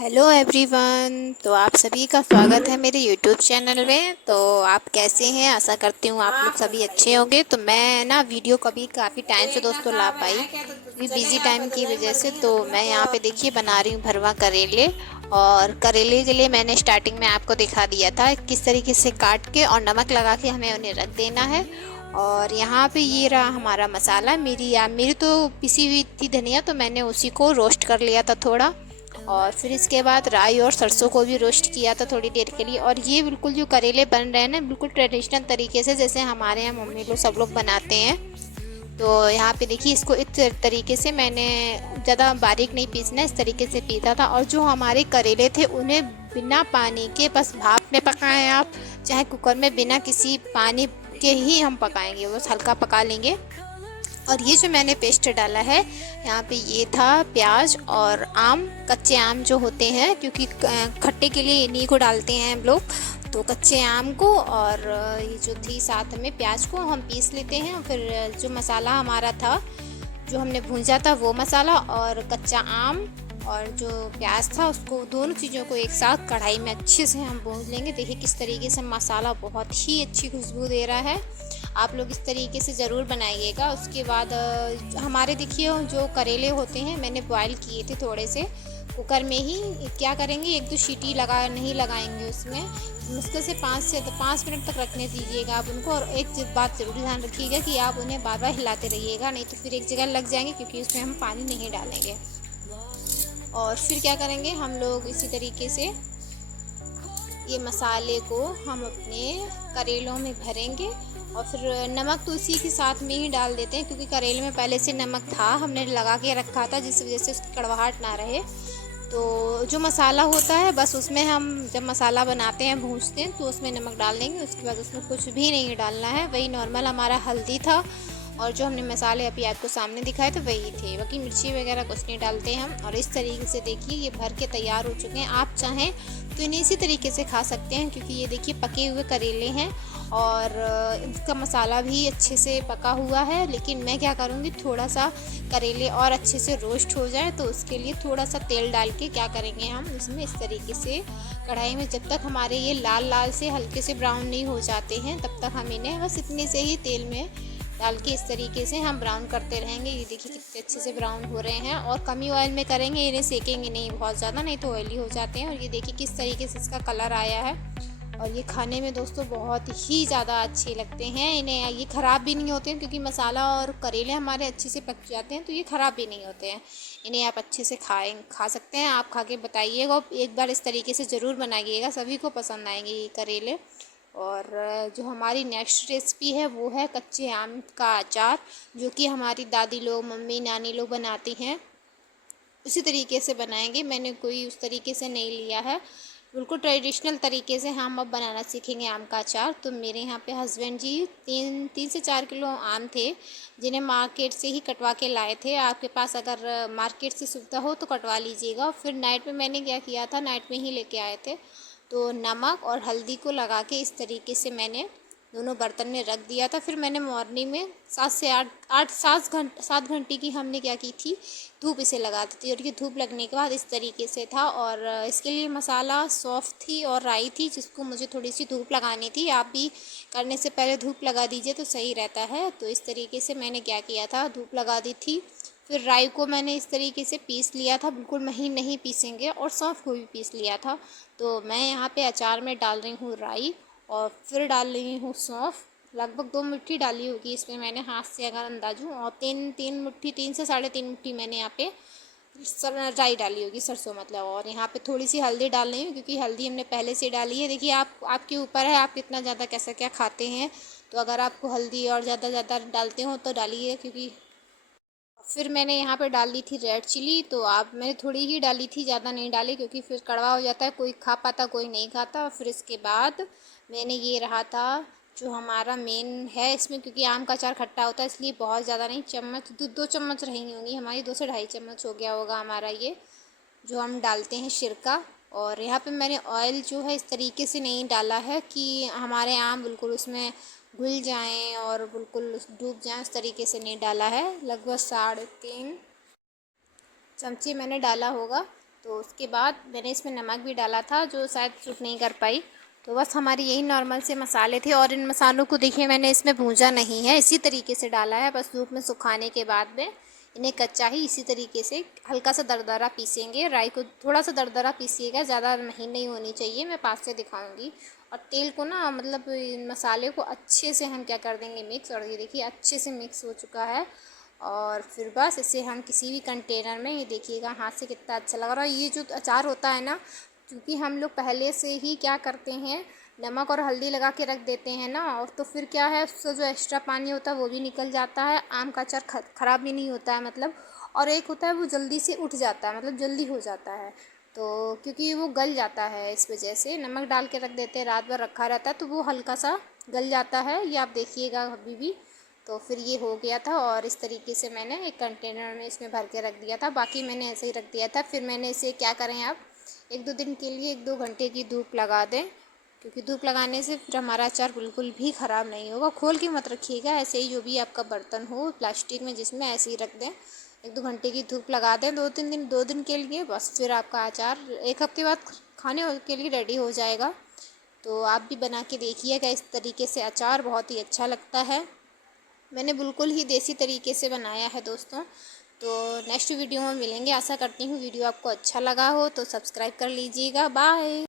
Hello everyone. तो आप सभी का स्वागत है मेरे यूट्यूब चैनल में। तो आप कैसे हैं? आशा करती हूँ आप लोग सभी अच्छे होंगे। तो मैं ना वीडियो कभी काफ़ी टाइम से दोस्तों ला पाई, क्योंकि बिज़ी टाइम की वजह से। तो मैं यहाँ पे देखिए बना रही हूँ भरवा करेले। और करेले के लिए मैंने स्टार्टिंग में आपको दिखा दिया था किस तरीके से काट के और नमक लगा के हमें उन्हें रख देना है। और यहाँ पे ये रहा हमारा मसाला। मेरी तो पिसी हुई थी धनिया, तो मैंने उसी को रोस्ट कर लिया था थोड़ा। और फिर इसके बाद राई और सरसों को भी रोस्ट किया था थोड़ी देर के लिए। और ये बिल्कुल जो करेले बन रहे हैं ना, बिल्कुल ट्रेडिशनल तरीके से, जैसे हमारे यहाँ मम्मी लोग सब लोग बनाते हैं। तो यहाँ पे देखिए इसको इस तरीके से मैंने ज़्यादा बारीक नहीं पीसना, इस तरीके से पीसा था। और जो हमारे करेले थे उन्हें बिना पानी के बस भाप में पकाएं आप, चाहे कुकर में, बिना किसी पानी के ही हम पकाएंगे, बस हल्का पका लेंगे। और ये जो मैंने पेस्ट डाला है यहाँ पे, ये था प्याज और आम, कच्चे आम जो होते हैं, क्योंकि खट्टे के लिए इन्हीं को डालते हैं हम लोग। तो कच्चे आम को और ये जो थी साथ में प्याज को हम पीस लेते हैं। फिर जो मसाला हमारा था, जो हमने भूंजा था, वो मसाला और कच्चा आम और जो प्याज था, उसको दोनों चीज़ों को एक साथ कढ़ाई में अच्छे से हम भून लेंगे। देखिए किस तरीके से मसाला बहुत ही अच्छी खुशबू दे रहा है। आप लोग इस तरीके से ज़रूर बनाइएगा। उसके बाद हमारे देखिए जो करेले होते हैं, मैंने बॉयल किए थे थोड़े से कुकर में ही। क्या करेंगे, एक दो सीटी नहीं लगाएंगे उसमें, मुश्किल से 5 मिनट तक रखने दीजिएगा आप उनको। और एक बात ज़रूर ध्यान रखिएगा कि आप उन्हें बार बार हिलाते रहिएगा, नहीं तो फिर एक जगह लग जाएंगे, क्योंकि उसमें हम पानी नहीं डालेंगे। और फिर क्या करेंगे हम लोग, इसी तरीके से ये मसाले को हम अपने करेलों में भरेंगे। और फिर नमक तो उसी के साथ में ही डाल देते हैं, क्योंकि करेले में पहले से नमक था, हमने लगा के रखा था, जिस वजह से उसकी कड़वाहट ना रहे। तो जो मसाला होता है, बस उसमें हम जब मसाला बनाते हैं, भूनते हैं, तो उसमें नमक डाल देंगे। उसके बाद उसमें कुछ भी नहीं डालना है, वही नॉर्मल हमारा हल्दी था। और जो हमने मसाले अभी आपको सामने दिखाए थे वही थे, बाकी मिर्ची वगैरह कुछ नहीं डालते हम। और इस तरीके से देखिए ये भर के तैयार हो चुके हैं। आप चाहें तो इन्हें इसी तरीके से खा सकते हैं, क्योंकि ये देखिए पके हुए करेले हैं और इसका मसाला भी अच्छे से पका हुआ है। लेकिन मैं क्या करूँगी, थोड़ा सा करेले और अच्छे से रोस्ट हो जाए, तो उसके लिए थोड़ा सा तेल डाल के क्या करेंगे हम इसमें इस तरीके से कढ़ाई में, जब तक हमारे ये लाल लाल से हल्के से ब्राउन नहीं हो जाते हैं, तब तक हम इन्हें बस इतने से ही तेल में डाल के इस तरीके से हम ब्राउन करते रहेंगे। ये देखिए कितने अच्छे से ब्राउन हो रहे हैं। और कम ही ऑयल में करेंगे, इन्हें सेकेंगे नहीं बहुत ज़्यादा, नहीं तो ऑयली हो जाते हैं। और ये देखिए किस तरीके से इसका कलर आया है। और ये खाने में दोस्तों बहुत ही ज़्यादा अच्छे लगते हैं। इन्हें ये ख़राब भी नहीं होते हैं, क्योंकि मसाला और करेले हमारे अच्छे से पक जाते हैं, तो ये ख़राब भी नहीं होते हैं। इन्हें आप अच्छे से खा सकते हैं। आप खा के बताइएगा, एक बार इस तरीके से ज़रूर बनाइएगा, सभी को पसंद आएंगे ये करेले। और जो हमारी नेक्स्ट रेसिपी है वो है कच्चे आम का अचार, जो कि हमारी दादी लोग, मम्मी, नानी लोग बनाती हैं। उसी तरीके से बनाएंगे, मैंने कोई उस तरीके से नहीं लिया है, बिल्कुल ट्रेडिशनल तरीके से हम अब बनाना सीखेंगे आम का अचार। तो मेरे यहाँ पे हस्बैंड जी 3 से 4 किलो आम थे, जिन्हें मार्केट से ही कटवा के लाए थे। आपके पास अगर मार्केट से सुविधा हो तो कटवा लीजिएगा। फिर नाइट में मैंने क्या किया था, नाइट में ही लेके आए थे। तो नमक और हल्दी को लगा के इस तरीके से मैंने दोनों बर्तन में रख दिया था। फिर मैंने मॉर्निंग में 7 घंटे की हमने क्या की थी, धूप इसे लगा दी थी। और ये धूप लगने के बाद इस तरीके से था। और इसके लिए मसाला सौंफ थी और राई थी, जिसको मुझे थोड़ी सी धूप लगानी थी। आप भी करने से पहले धूप लगा दीजिए तो सही रहता है। तो इस तरीके से मैंने क्या किया था, धूप लगा दी थी। फिर राई को मैंने इस तरीके से पीस लिया था, बिल्कुल महीन नहीं पीसेंगे, और सौंफ को भी पीस लिया था। तो मैं यहाँ पे अचार में डाल रही हूँ राई, और फिर डाल रही हूँ सौंफ। लगभग 2 मुट्ठी डाली होगी इसमें मैंने, हाथ से अगर अंदाजू। और तीन तीन मुट्ठी 3 से 3.5 मुट्ठी मैंने यहाँ पे राई डाली होगी, सरसों मतलब। और यहाँ पे थोड़ी सी हल्दी डाल रही हूँ, क्योंकि हल्दी हमने पहले से डाली है। देखिए आपके ऊपर है, आप कितना ज़्यादा कैसा क्या खाते हैं। तो अगर आपको हल्दी और ज़्यादा डालते हो तो डालिए, क्योंकि फिर मैंने यहाँ पे डाल दी थी रेड चिली। तो आप मैंने थोड़ी ही डाली थी, ज़्यादा नहीं डाली, क्योंकि फिर कड़वा हो जाता है, कोई खा पाता कोई नहीं खाता। और फिर इसके बाद मैंने ये रहा था जो हमारा मेन है इसमें, क्योंकि आम का अचार खट्टा होता है, इसलिए बहुत ज़्यादा नहीं, चम्मच 2 चम्मच रहेंगी होंगी हमारी, 2 से 2.5 चम्मच हो गया होगा हमारा ये, जो हम डालते हैं सिरका। और यहाँ पे मैंने ऑयल जो है इस तरीके से नहीं डाला है कि हमारे आम बिल्कुल उसमें घुल जाएं और बिल्कुल डूब जाएं, उस तरीके से नहीं डाला है। लगभग 3.5 चमचे मैंने डाला होगा। तो उसके बाद मैंने इसमें नमक भी डाला था जो शायद सूट नहीं कर पाई। तो बस हमारी यही नॉर्मल से मसाले थे और इन मसालों को देखिए मैंने इसमें भूंजा नहीं है, इसी तरीके से डाला है। बस धूप में सुखाने के बाद में इन्हें कच्चा ही इसी तरीके से हल्का सा दरदरा पीसेंगे। राई को थोड़ा सा दरदरा पीसिएगा, ज़्यादा महीन नहीं होनी चाहिए, मैं पास से दिखाऊंगी। और तेल को ना मतलब मसाले को अच्छे से हम क्या कर देंगे मिक्स, और ये देखिए अच्छे से मिक्स हो चुका है। और फिर बस इसे हम किसी भी कंटेनर में, ये देखिएगा हाथ से कितना अच्छा लग रहा है। ये जो अचार होता है ना, क्योंकि हम लोग पहले से ही क्या करते हैं नमक और हल्दी लगा के रख देते हैं ना, और तो फिर क्या है उससे जो एक्स्ट्रा पानी होता है वो भी निकल जाता है। आम का अचार ख़राब भी नहीं होता है मतलब। और एक होता है वो जल्दी से उठ जाता है, मतलब जल्दी हो जाता है। तो क्योंकि वो गल जाता है, इस वजह से नमक डाल के रख देते हैं, रात भर रखा रहता है तो वो हल्का सा गल जाता है। ये आप देखिएगा अभी भी। तो फिर ये हो गया था और इस तरीके से मैंने एक कंटेनर में इसमें भर के रख दिया था। बाकी मैंने ऐसे ही रख दिया था। फिर मैंने इसे क्या करें आप 1-2 दिन के लिए 1-2 घंटे की धूप लगा दें, क्योंकि धूप लगाने से फिर हमारा अचार बिल्कुल भी ख़राब नहीं होगा। खोल के मत रखिएगा, ऐसे ही जो भी आपका बर्तन हो प्लास्टिक में जिसमें, ऐसे ही रख दें। 1-2 घंटे की धूप लगा दें, 2 दिन के लिए बस। फिर आपका अचार 1 हफ्ते बाद खाने के लिए रेडी हो जाएगा। तो आप भी बना के देखिएगा इस तरीके से, अचार बहुत ही अच्छा लगता है। मैंने बिल्कुल ही देसी तरीके से बनाया है दोस्तों। तो नेक्स्ट वीडियो में मिलेंगे। आशा करती हूँ वीडियो आपको अच्छा लगा हो, तो सब्सक्राइब कर लीजिएगा। बाय।